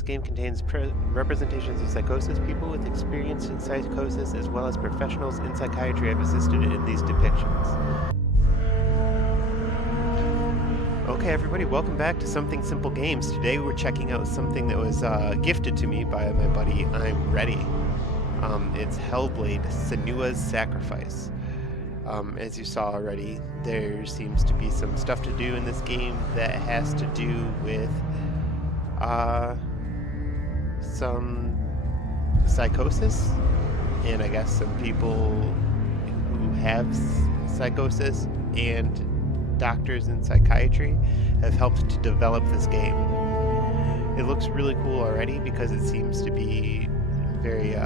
This game contains representations of psychosis. People with experience in psychosis, as well as professionals in psychiatry, have assisted in these depictions. Okay, everybody, welcome back to Something Simple Games. Today we're checking out something that was gifted to me by my buddy I'm Ready. It's Hellblade, Senua's Sacrifice. As you saw already, there seems to be some stuff to do in this game that has to do with some psychosis, and I guess some people who have psychosis and doctors in psychiatry have helped to develop this game. It looks really cool already because it seems to be very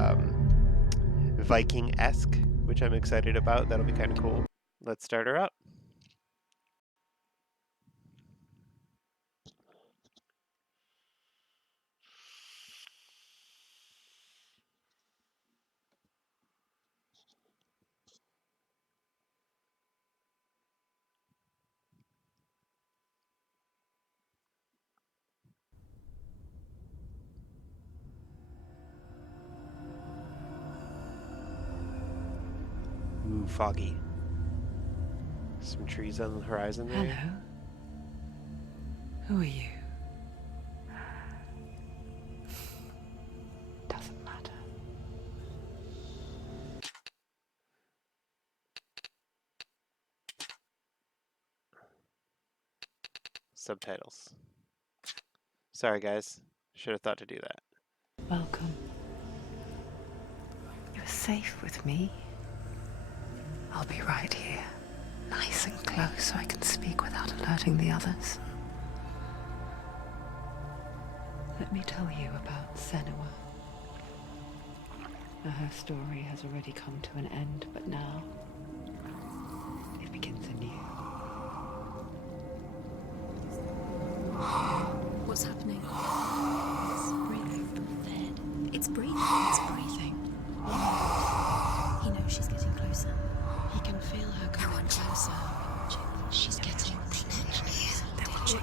Viking-esque, which I'm excited about. That'll be kind of cool. Let's start her up. Ooh, foggy. Some trees on the horizon there. Hello. Who are you? Doesn't matter. Subtitles. Sorry, guys. Should have thought to do that. Welcome. You're safe with me. I'll be right here, nice and close so I can speak without alerting the others. Let me tell you about Senua. Now, her story has already come to an end, but now it begins anew. What's happening? It's breathing. It's breathing. It's breathing. He knows she's getting closer. He can feel her coming closer. She's getting closer. They're watching.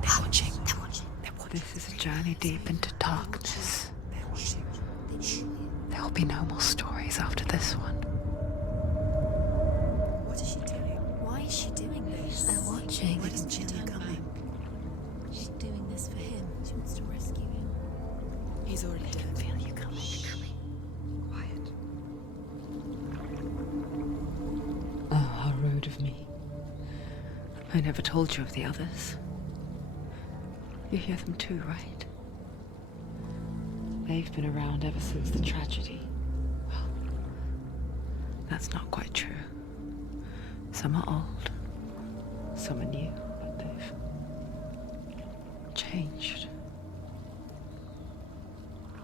They're watching. They're watching. This is a journey deep into darkness. They're watching. There will be no more stories after this one. What is she doing? Why is she doing this? They're watching. Why doesn't she turn back? She's doing this for him. She wants to rescue him. He's already dead. I can feel you coming. Quiet. Oh, how rude of me. I never told you of the others. You hear them too, right? They've been around ever since the tragedy. Well, that's not quite true. Some are old, some are new, but they've changed.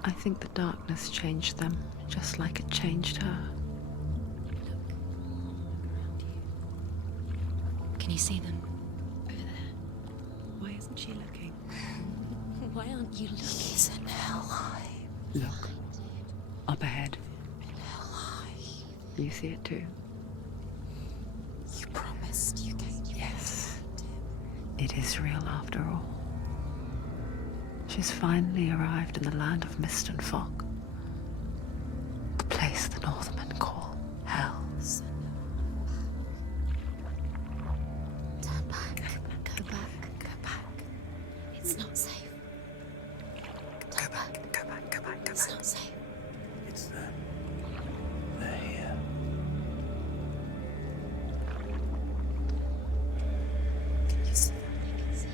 I think the darkness changed them, just like it changed her. Can you see them? Over there. Why isn't she looking? Why aren't you looking? He's in hell. Look, up ahead. You see it too? You promised you came. Yes. It is real after all. She's finally arrived in the land of mist and fog. The place the Northmen call Hell. Turn back. Go back. Go back. It's not safe. Go back. Go back. Go back. Go back. It's not safe. It's them. They're here. Can you see them? I can see you.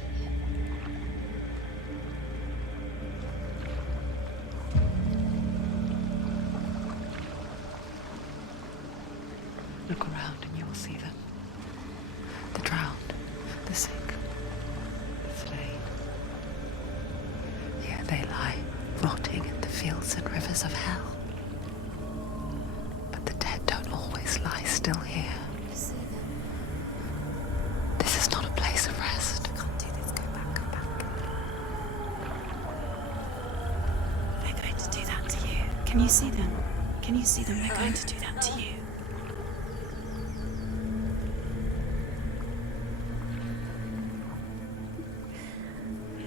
Look around and you will see them. The drowned, the sick, the slain. Here they lie, rotting in the fields and rivers of hell. But the dead don't always lie still here. You see them? This is not a place of rest. You can't do this. Go back. Go back. They're going to do that to you. Can you see them? Can you see them? They're going to do that to you.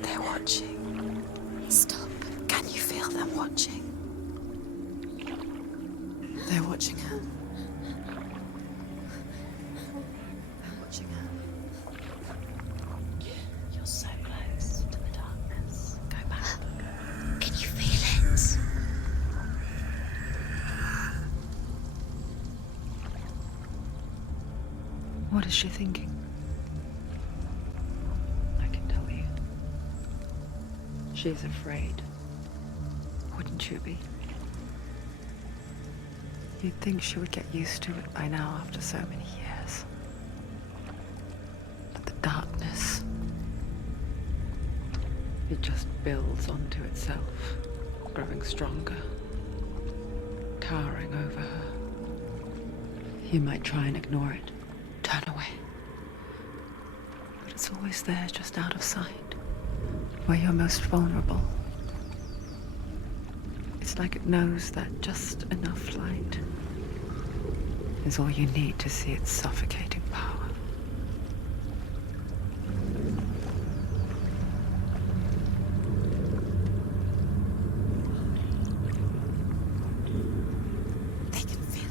They're watching. What is she thinking? I can tell you. She's afraid. Wouldn't you be? You'd think she would get used to it by now after so many years. But the darkness, it just builds onto itself, growing stronger, towering over her. You might try and ignore it, turn away. But it's always there, just out of sight, where you're most vulnerable. It's like it knows that just enough light is all you need to see its suffocating power. They can feel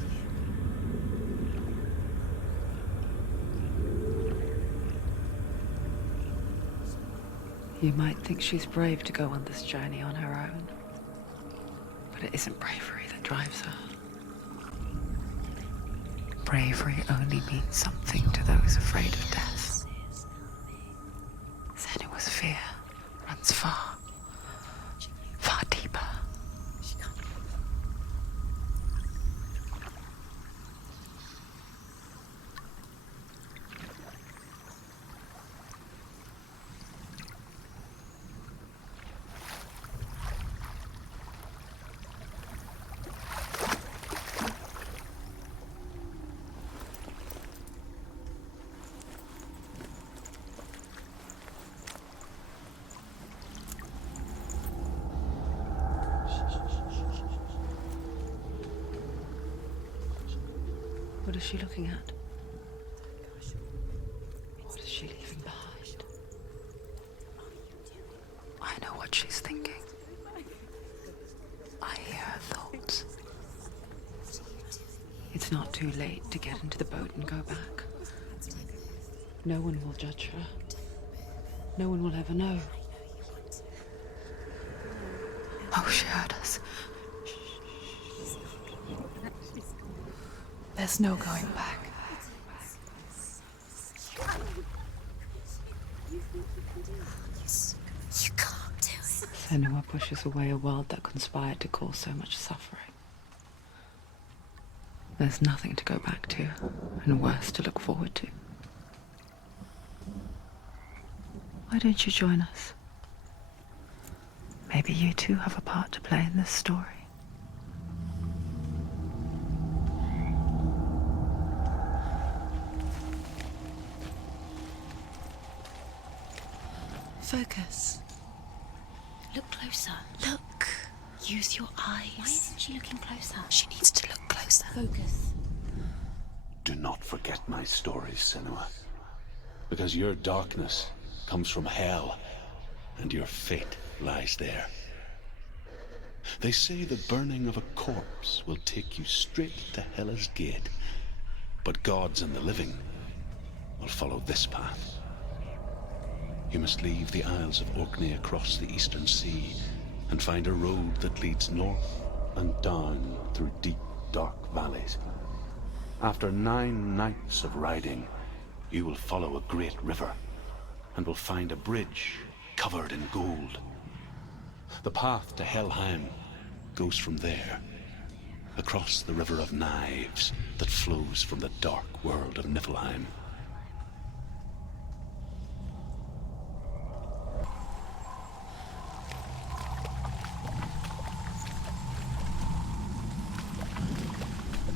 you. You might think she's brave to go on this journey on her own, but it isn't bravery that drives her. Bravery only means something to those afraid of death. Senua's fear runs far, far deeper. What is she looking at? What is she leaving behind? I know what she's thinking. I hear her thoughts. It's not too late to get into the boat and go back. No one will judge her. No one will ever know. Oh, she heard us. There's no going back. You can't do it. Senua pushes away a world that conspired to cause so much suffering. There's nothing to go back to, and worse to look forward to. Why don't you join us? Maybe you too have a part to play in this story. Focus. Look closer. Look. Use your eyes. Why isn't she looking closer? She needs to look closer. Focus. Do not forget my stories, Senua. Because your darkness comes from hell, and your fate lies there. They say the burning of a corpse will take you straight to Hela's gate, but gods and the living will follow this path. You must leave the Isles of Orkney across the eastern sea and find a road that leads north and down through deep, dark valleys. After 9 nights of riding, you will follow a great river and will find a bridge covered in gold. The path to Helheim goes from there, across the River of Knives that flows from the dark world of Niflheim.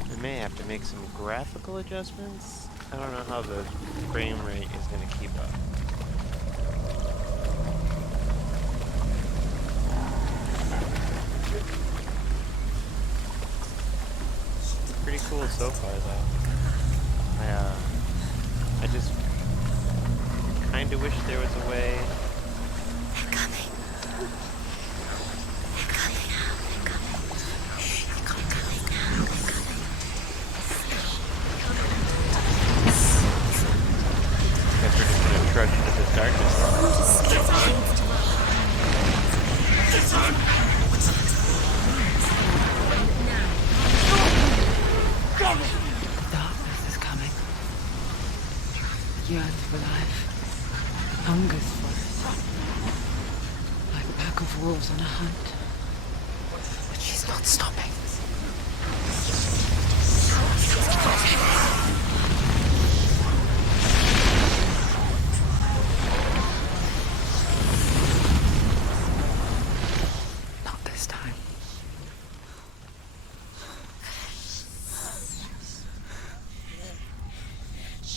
I may have to make some graphical adjustments. I don't know how the frame rate is going to keep up. Pretty cool so far, though. I just kind of wish there was a way. They're coming. They're coming out. They're coming. They're coming now. They're coming. Guess we're just gonna trudge into this darkness. Darkness is coming. yearns for life, hungers for it, like a pack of wolves on a hunt. But she's not stopping. Not this time.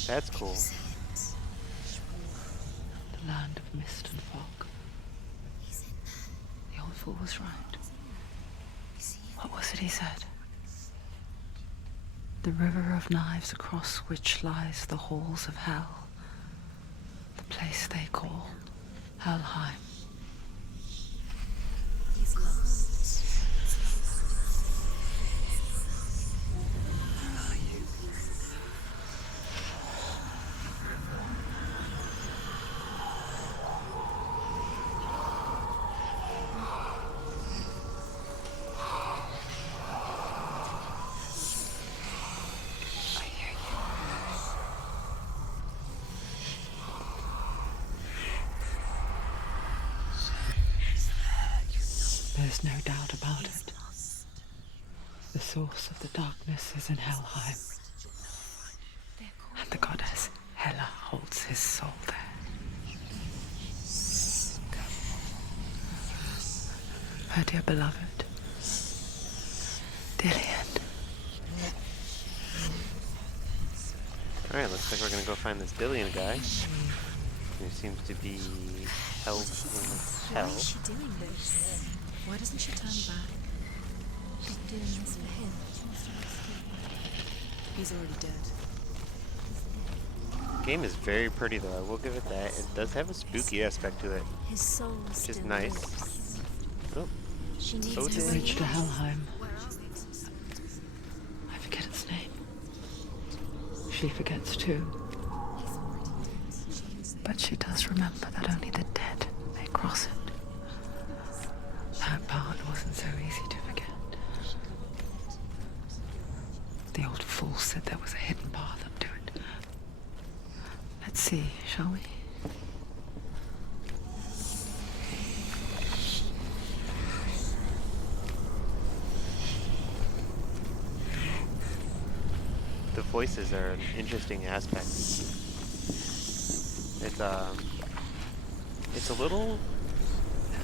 That's cool. The land of mist and fog. The old fool was right. What was it he said? The river of knives across which lies the halls of hell. The place they call Helheim. He's lost. Where are you? I hear you. There's no doubt about it. The source of the darkness is in Helheim. And the goddess Hela holds his soul there. Her dear beloved, Dillian. Alright, looks like we're gonna go find this Dillian guy. Who seems to be held in hell. Why is she doing this? Why doesn't she turn back? She's doing this for him. He's already dead. The game is very pretty though, I will give it that. It does have a spooky aspect to it, His soul which is still nice. lives. Oh, She needs So to did- Bridge to wake up. Helheim. I forget its name. She forgets too. But she does remember that only the dead may cross it. That part wasn't so easy to forget. The old fool said there was a hidden path up to it. Let's see, shall we? the voices are an interesting aspect. It's a little,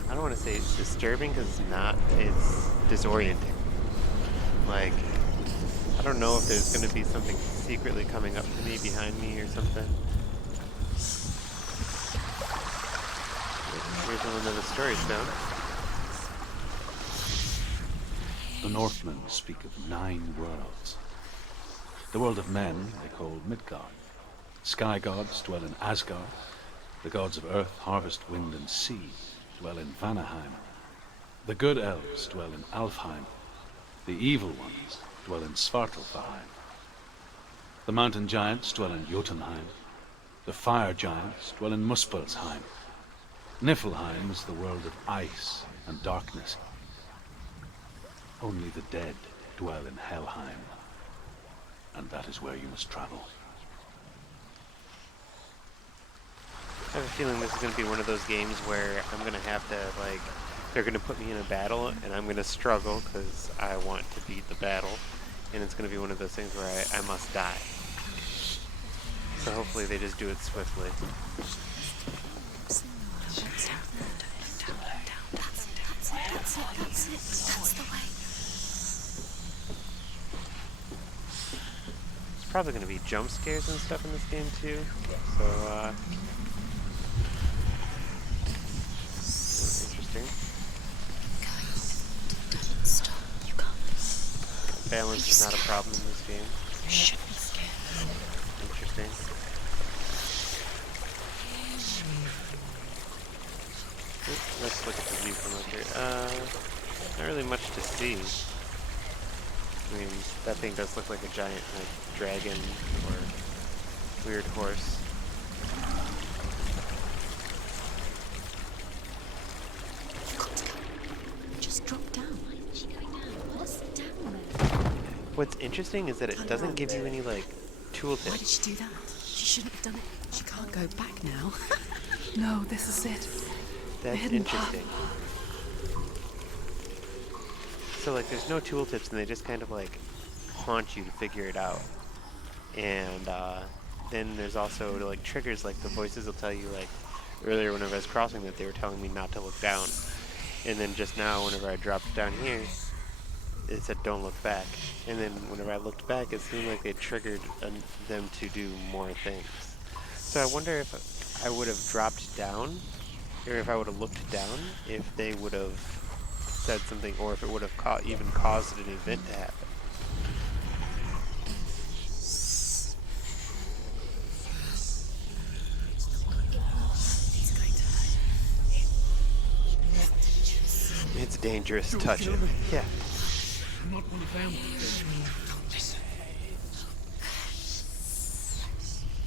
I don't want to say it's disturbing because it's not, it's disorienting. Like, I don't know if there's going to be something secretly coming up to me, behind me or something. Here's one of the story stone. The Northmen speak of 9 worlds. The world of men they call Midgard. Sky gods dwell in Asgard. The gods of earth, harvest, wind, and sea dwell in Vanaheim. The good elves dwell in Alfheim. The evil ones dwell in Svartalfheim. The mountain giants dwell in Jotunheim. The fire giants dwell in Muspelheim. Niflheim is the world of ice and darkness. Only the dead dwell in Helheim, and that is where you must travel. I have a feeling this is going to be one of those games where I'm going to have to, like, they're going to put me in a battle, and I'm going to struggle because I want to beat the battle, and it's going to be one of those things where I must die. So hopefully they just do it swiftly. That's it. That's the way. There's probably going to be jump scares and stuff in this game too, so interesting. Don't stop. You can't. Balance is not a problem in this game. You shouldn't be scared. Interesting. Let's look at the view from up here. Not really much to see. I mean, that thing does look like a giant, like, dragon or weird horse. Just drop down. Why isn't she going down? What's down there? What's interesting is that it doesn't give you any, like, Why did tooltips. she do that? She shouldn't have done it. She can't go back now. No, this is it. That's hidden path. interesting. So like there's no tooltips and they just kind of like haunt you to figure it out. And then there's also like triggers, like the voices will tell you, like earlier whenever I was crossing that they were telling me not to look down. And then just now whenever I dropped down here, it said don't look back. And then whenever I looked back, it seemed like they triggered them to do more things. So I wonder if I would have dropped down, or if I would have looked down, if they would have said something, or if it would have even caused an event to happen. It's dangerous. Touch it. Yeah. I'm not one of them.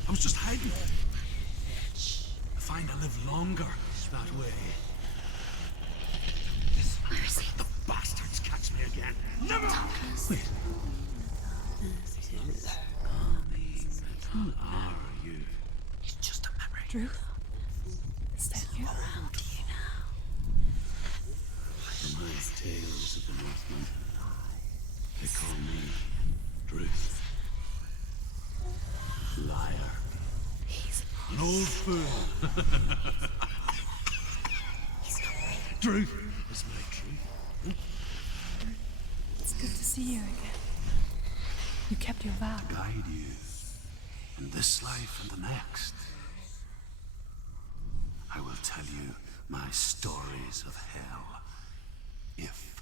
I was just hiding. I find I live longer that way. The bastards catch me again. Never! Wait. Who are you? It's just a memory. Drew? Is that you? Around you now. For my tales of the Northmen, they call me Druth. Liar. He's An old fool. Druth is my truth. It's good to see you again. You kept your vow. Guide you in this life and the next. I will tell you my stories of hell, if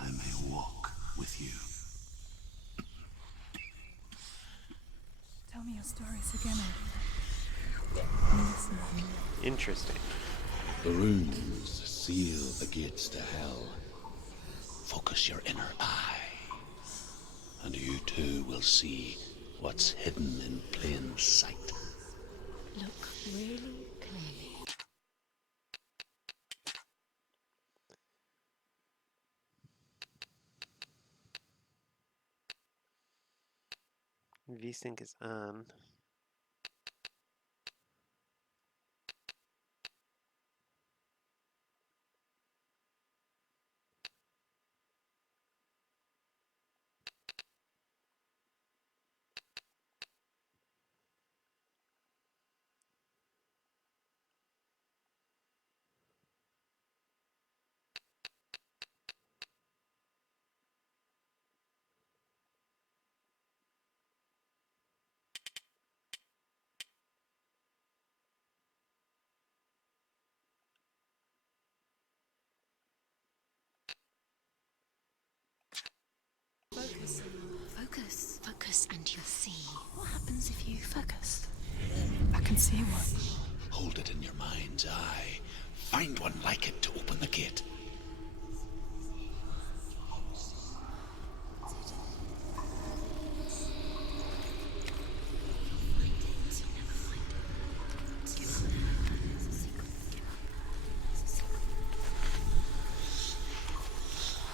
I may walk with you. Tell me your stories again. Interesting. The runes seal the gates to hell. Focus your inner eye, and you too will see what's hidden in plain sight. look really clearly. VSync is on. Focus. Focus and you'll see. What happens if you focus? I can see one. Hold it in your mind's eye. Find one like it to open the gate.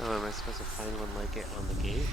Oh, am I supposed to find one like it on the gate?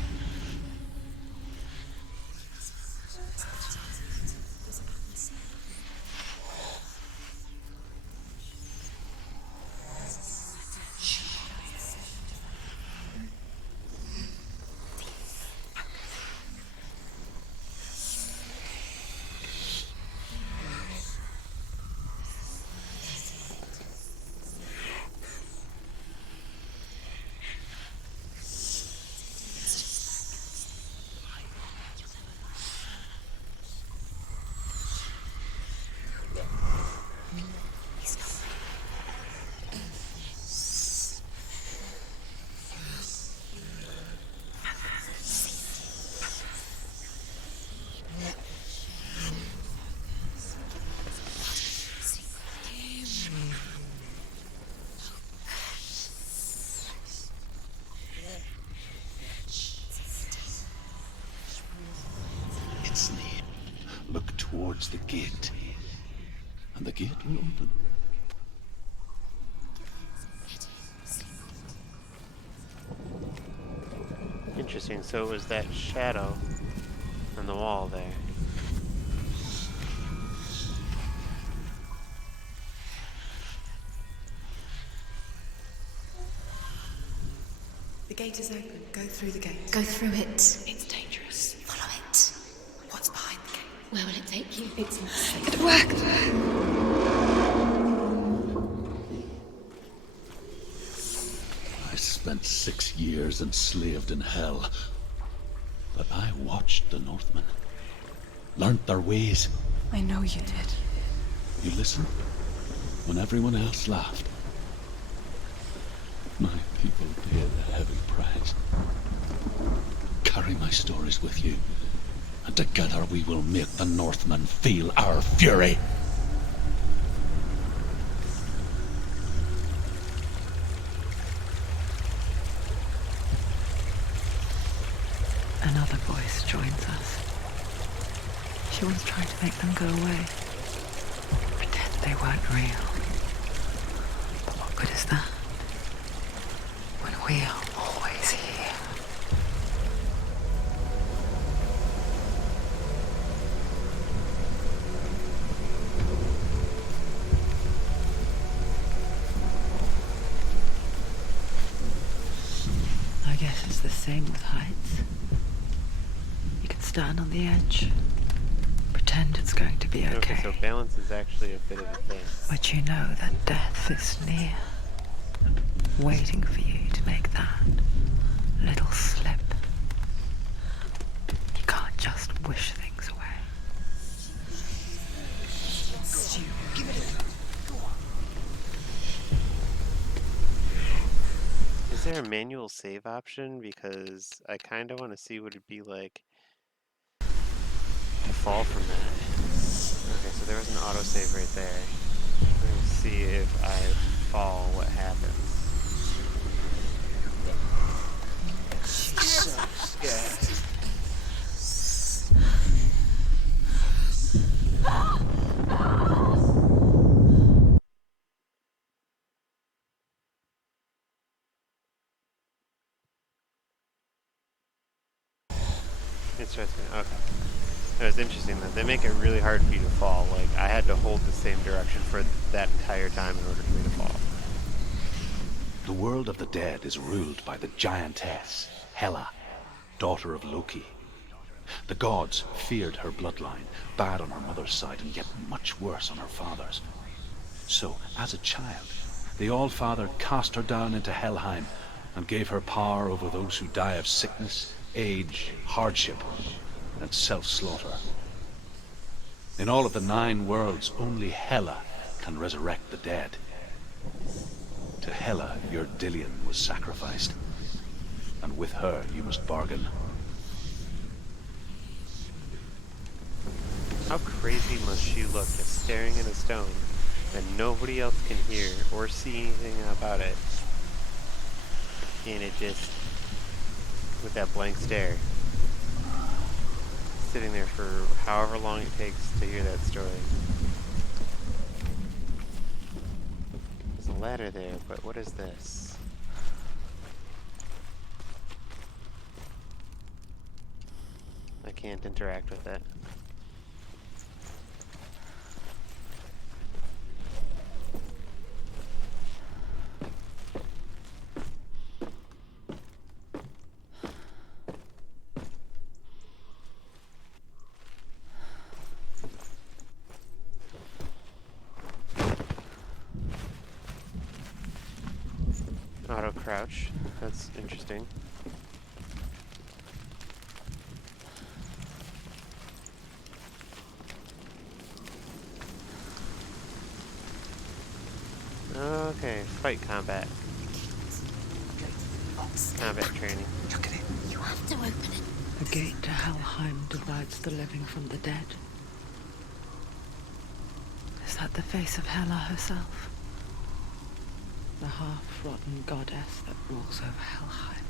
It's near. Look towards the gate, and the gate will open. Interesting. So it was that shadow on the wall there. gate is open. Go through the gate. Go through it. It's dangerous. Follow it. What's behind the gate? Where will it take you? It's not safe. It worked! I spent 6 years enslaved in hell. But I watched the Northmen. Learned their ways. I know you did. You listened when everyone else laughed. My people paid a heavy price. Carry my stories with you, and together we will make the Northmen feel our fury. Another voice joins us. She once tried to make them go away. Pretend they weren't real. But what good is that? When we are always here. I guess it's the same with heights. You can stand on the edge, pretend it's going to be Okay, so balance is actually a bit of a thing. but you know that death is near, waiting for you to make that little slip. You can't just wish things away. Stu, give it Is there a manual save option? Because I kind of want to see what it'd be like to fall from that. Okay, so there was an autosave right there. Let's see if I fall, what happens. She's so scared. It starts going, okay. That was interesting though. They make it really hard for you to fall. Like, I had to hold the same direction for that entire time in order for me to fall. The world of the dead is ruled by the giantess, Hela, daughter of Loki. The gods feared her bloodline, bad on her mother's side and yet much worse on her father's. So, as a child, the All-Father cast her down into Helheim and gave her power over those who die of sickness, age, hardship, and self-slaughter. In all of the 9 worlds, only Hela can resurrect the dead. To Hela, your Dillion was sacrificed, and with her you must bargain. How crazy must she look just staring at a stone that nobody else can hear or see anything about it? And it just, with that blank stare, sitting there for however long it takes to hear that story. There's a ladder there, but what is this? I can't interact with it. Auto crouch. That's interesting. Okay, fight combat. Combat training. Look at it. You have to open it. The gate to Helheim divides the living from the dead. Is that the face of Hela herself? The half-rotten goddess that rules over Helheim.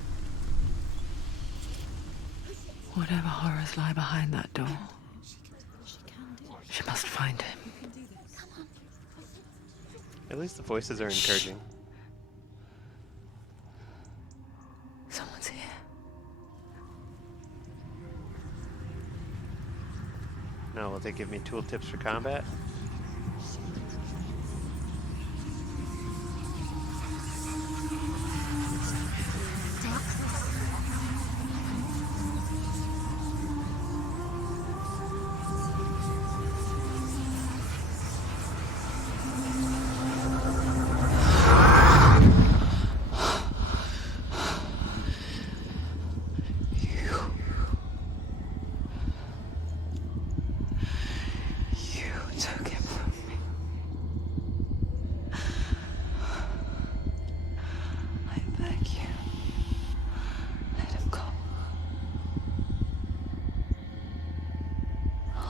Whatever horrors lie behind that door, she must find him. At least the voices are encouraging. Someone's here. No, will they give me tooltips for combat? Dark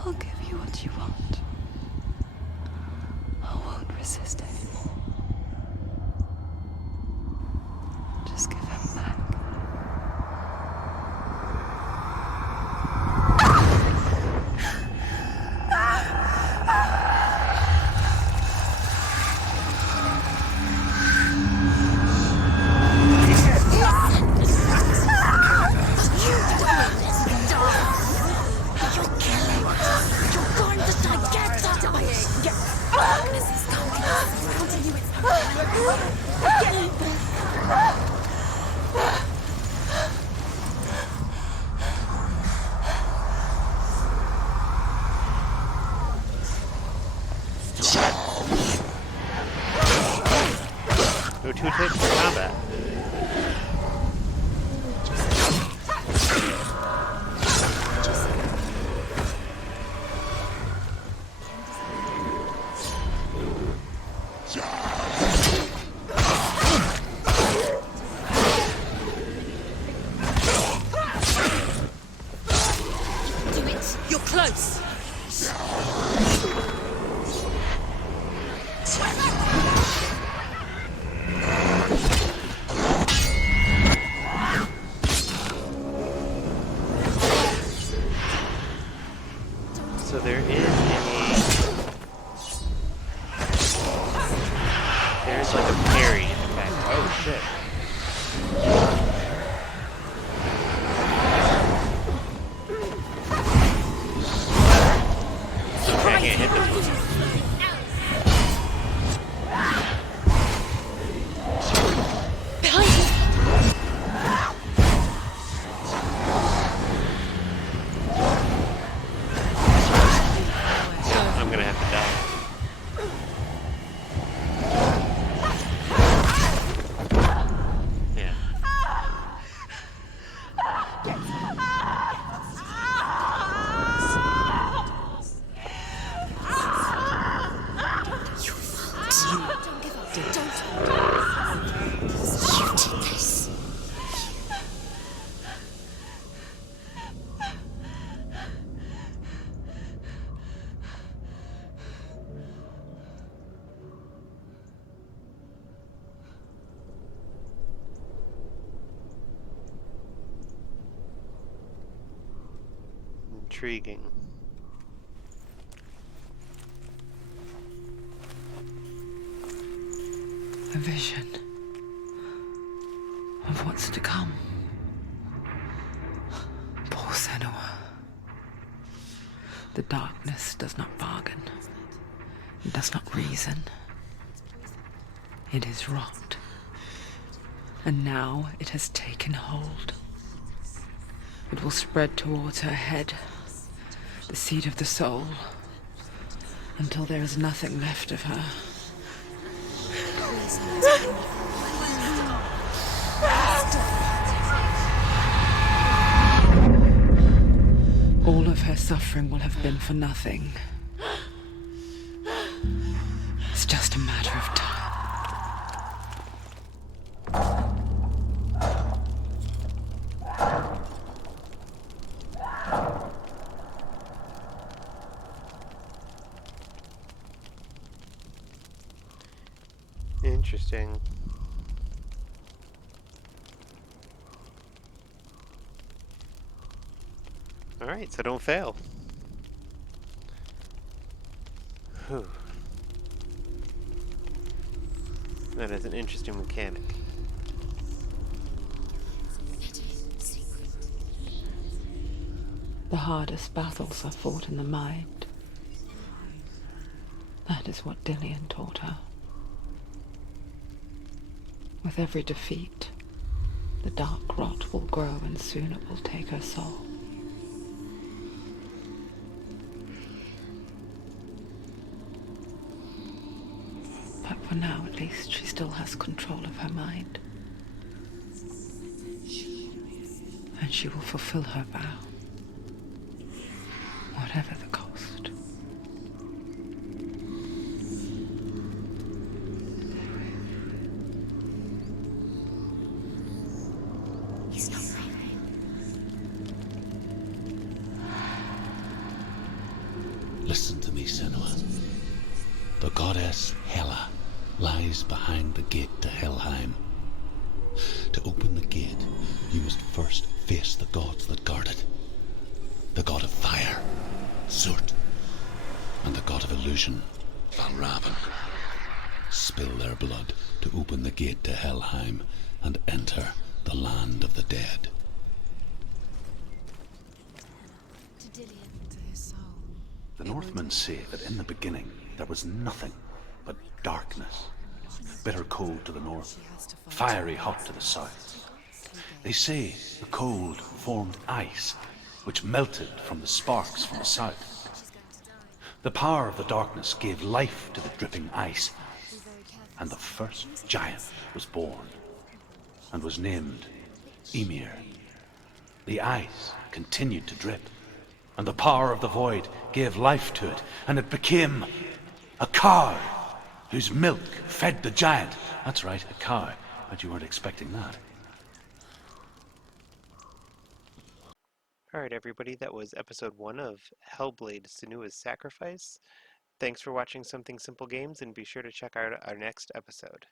I'll give you what you want. I won't resist anymore. Just give him back. No two tips for combat. Do it. You're close. So there's like a parry effect. Oh shit. Okay, I can't hit this one. I'm gonna have to die. Yeah. Don't give up. Don't. You did this. Intriguing. A vision of what's to come. Poor Senua. The darkness does not bargain. It does not reason. It is rot. And now it has taken hold. It will spread towards her head, the seat of the soul, until there is nothing left of her. All of her suffering will have been for nothing. It's just a matter of time. Interesting. Alright, so don't fail. Whew. That is an interesting mechanic. The hardest battles are fought in the mind. That is what Dillian taught her. With every defeat, the dark rot will grow and soon it will take her soul. But for now, at least, she still has control of her mind. And she will fulfill her vow, whatever the cost. He's not breathing. Listen to me, Senua. The goddess Hela lies behind the gate to Helheim. To open the gate, you must first face the gods that guard it. The god of fire, Surt, and the god of illusion, Valravn. Spill their blood to open the gate to Helheim and enter the land of the dead. To Dillian, to his soul. The Northmen say that in the beginning there was nothing but darkness. Bitter cold to the north, fiery hot to the south. They say the cold formed ice, which melted from the sparks from the south. The power of the darkness gave life to the dripping ice, and the first giant was born, and was named Ymir. The ice continued to drip, and the power of the void gave life to it, and it became a cow, whose milk fed the giant. That's right, a cow. Bet you weren't expecting that. Alright, everybody, that was episode 1 of Hellblade Senua's Sacrifice. Thanks for watching Something Simple Games, and be sure to check out our next episode.